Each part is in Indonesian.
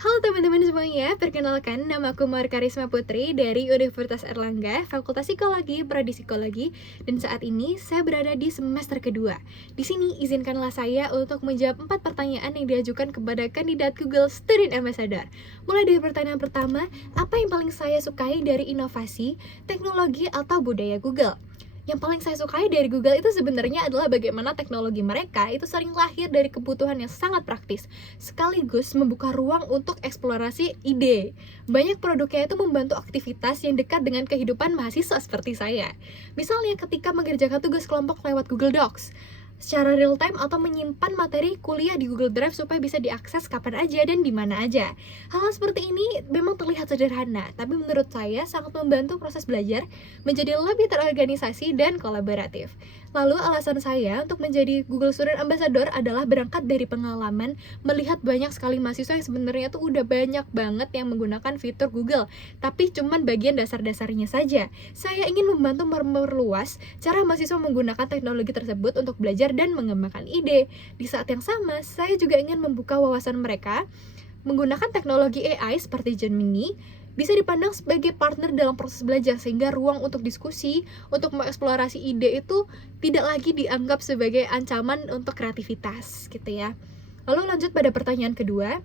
Halo teman-teman semuanya, perkenalkan nama aku Mar Karisma Putri dari Universitas Erlangga, Fakultas Psikologi, Prodi Psikologi, dan saat ini saya berada di semester kedua. Di sini izinkanlah saya untuk menjawab 4 pertanyaan yang diajukan kepada kandidat Google Student Ambassador. Mulai dari pertanyaan pertama, apa yang paling saya sukai dari inovasi, teknologi, atau budaya Google? Yang paling saya sukai dari Google itu sebenarnya adalah bagaimana teknologi mereka itu sering lahir dari kebutuhan yang sangat praktis, sekaligus membuka ruang untuk eksplorasi ide. Banyak produknya itu membantu aktivitas yang dekat dengan kehidupan mahasiswa seperti saya. Misalnya ketika mengerjakan tugas kelompok lewat Google Docs, secara real time atau menyimpan materi kuliah di Google Drive supaya bisa diakses kapan aja dan di mana aja. Hal seperti ini memang terlihat sederhana, tapi menurut saya sangat membantu proses belajar menjadi lebih terorganisasi dan kolaboratif. Lalu alasan saya untuk menjadi Google Student Ambassador adalah berangkat dari pengalaman melihat banyak sekali mahasiswa yang sebenarnya tuh udah banyak banget yang menggunakan fitur Google, tapi cuman bagian dasar-dasarnya saja. Saya ingin membantu memperluas cara mahasiswa menggunakan teknologi tersebut untuk belajar dan mengembangkan ide. Di saat yang sama, saya juga ingin membuka wawasan mereka menggunakan teknologi AI seperti Gemini bisa dipandang sebagai partner dalam proses belajar, sehingga ruang untuk diskusi, untuk mengeksplorasi ide itu tidak lagi dianggap sebagai ancaman untuk kreativitas gitu ya. Lalu lanjut pada pertanyaan kedua.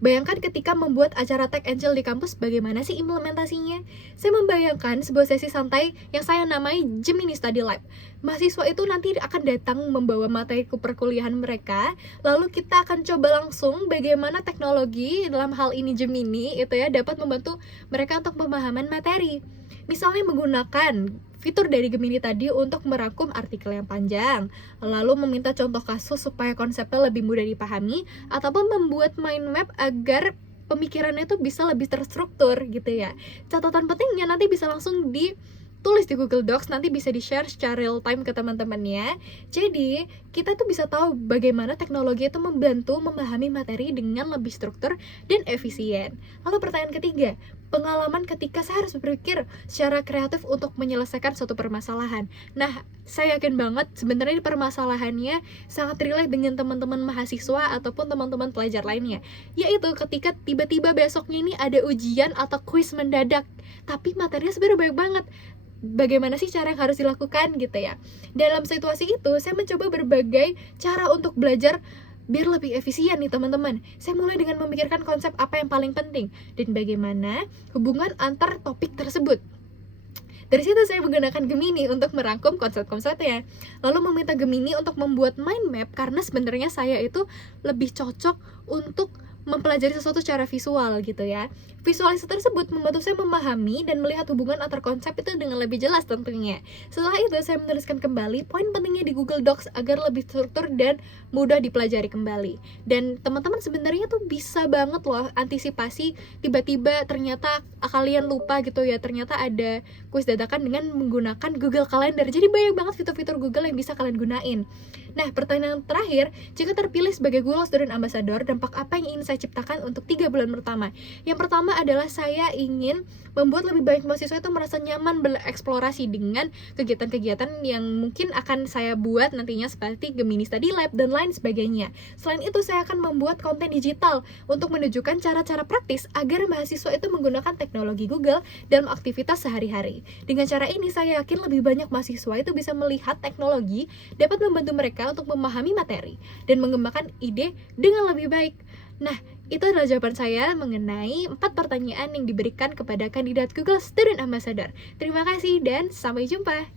Bayangkan ketika membuat acara Tech Angel di kampus, bagaimana sih implementasinya? Saya membayangkan sebuah sesi santai yang saya namai Gemini Study Lab. Mahasiswa itu nanti akan datang membawa materi perkuliahan mereka, lalu kita akan coba langsung bagaimana teknologi dalam hal ini Gemini itu ya dapat membantu mereka untuk pemahaman materi. Misalnya menggunakan fitur dari Gemini tadi untuk merangkum artikel yang panjang, lalu meminta contoh kasus supaya konsepnya lebih mudah dipahami, ataupun membuat mind map agar pemikirannya itu bisa lebih terstruktur gitu ya. Catatan pentingnya nanti bisa langsung ditulis di Google Docs, nanti bisa di-share secara real time ke teman-temannya. Jadi, kita tuh bisa tahu bagaimana teknologi itu membantu memahami materi dengan lebih struktur dan efisien. Lalu pertanyaan ketiga, pengalaman ketika saya harus berpikir secara kreatif untuk menyelesaikan suatu permasalahan. Nah, saya yakin banget sebenarnya permasalahannya sangat relate dengan teman-teman mahasiswa ataupun teman-teman pelajar lainnya. Yaitu ketika tiba-tiba besoknya ini ada ujian atau kuis mendadak, tapi materinya sebenarnya banyak banget. Bagaimana sih cara yang harus dilakukan gitu ya. Dalam situasi itu, saya mencoba berbagai cara untuk belajar biar lebih efisien nih teman-teman. Saya mulai dengan memikirkan konsep apa yang paling penting dan bagaimana hubungan antar topik tersebut. Dari situ saya menggunakan Gemini untuk merangkum konsep-konsepnya. Lalu meminta Gemini untuk membuat mind map karena sebenarnya saya itu lebih cocok untuk mempelajari sesuatu secara visual gitu ya. Visualisasi tersebut membantu saya memahami dan melihat hubungan antar konsep itu dengan lebih jelas tentunya. Setelah itu saya menuliskan kembali poin pentingnya di Google Docs agar lebih struktur dan mudah dipelajari kembali. Dan teman-teman sebenarnya tuh bisa banget loh antisipasi tiba-tiba ternyata kalian lupa gitu ya, ternyata ada kuis dadakan dengan menggunakan Google Calendar. Jadi banyak banget fitur-fitur Google yang bisa kalian gunain. Nah, pertanyaan terakhir, jika terpilih sebagai Google Student Ambassador, dampak apa yang ingin saya ciptakan untuk 3 bulan pertama? Yang pertama adalah saya ingin membuat lebih banyak mahasiswa itu merasa nyaman bereksplorasi dengan kegiatan-kegiatan yang mungkin akan saya buat nantinya seperti Gemini Study Lab dan lain sebagainya. Selain itu, saya akan membuat konten digital untuk menunjukkan cara-cara praktis agar mahasiswa itu menggunakan teknologi Google dalam aktivitas sehari-hari. Dengan cara ini, saya yakin lebih banyak mahasiswa itu bisa melihat teknologi dapat membantu mereka untuk memahami materi dan mengembangkan ide dengan lebih baik. Nah, itu adalah jawaban saya mengenai 4 pertanyaan yang diberikan kepada kandidat Google Student Ambassador. Terima kasih dan sampai jumpa.